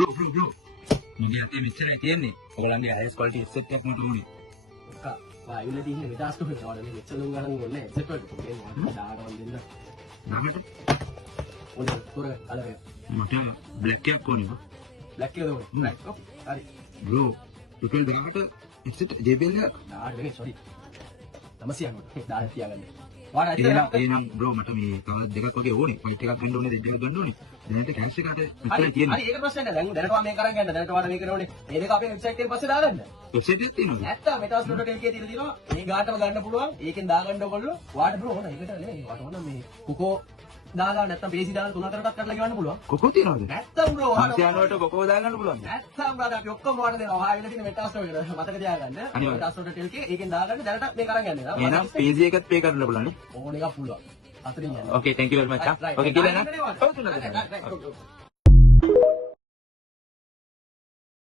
bro. මගේ අතේ මෙච්චරයි තියෙන්නේ. ඔයගලන්ගේ highest quality headset එකක් මට ඕනේ. අක්කා වායුල තියෙන විදාස් කොහෙද වල මේ මෙච්චර ලුන් ගණන් ඕනේ එසෙට් වලට මේ දාගන්න දෙන්න ළඟට ඕනේ තොර කලරේ මට black එකක් ඕනේ. බ්ලැක් එක ඕනේ බ්ලැක් හරි bro රුපියල් 1000කට headset JBL එකක්. නාඩ වෙන්නේ sorry 900 කට දාලා තියාගන්න. වාඩි එහෙනම් bro මට මේ තව දෙකක් වගේ ඕනේ. white එකක් ගන්න ඕනේ, red එකක් ගන්න ඕනේ. දැනට cash එකට මෙච්චරයි තියෙන්නේ. හරි ඒක ප්‍රශ්නේ නැහැ. දැන් දැනට මේක අරන් ගන්න. දැනට වාඩි මේක ඕනේ. මේ දෙක අපේ වෙබ්සයිට් එකේ පස්සේ දාගන්න. වෙබ්සයිට් එකක් තියෙනවද? නැත්තම් metas.lk තියෙනවා. මේ ගාටම ගන්න පුළුවන්. ඒකෙන් දාගන්න ඕගොල්ලෝ. වාඩි බ්‍රෝ ඕන ඒකට නෙමෙයි. වාට ඕන මේ කුකෝ දාලා නැත්තම් පේසි දාලා 3-4ටත් කඩලා ගෙවන්න පුළුවන්. කොකෝ තියෙනවද? නැත්තම් බ්‍රෝ අන්තියානෝට කොකෝ දාගන්න පුළුවන්. නැත්තම් බ්‍රෝ අපි ඔක්කොම වාඩි දෙනවා. ආයෙත් තියෙන metas.lk මතක තියාගන්න. metas.lk ඒකෙන් දාගන්න දැනට මේක අරන් යන්න. එහෙනම් PC එකත් pay කරන්න පුළුවන් නේ. ඕන එකක් පුළුවන්. අතරින් යන්න. Okay, thank you very much. Okay, කියලා නේද? ඔව් තුනද?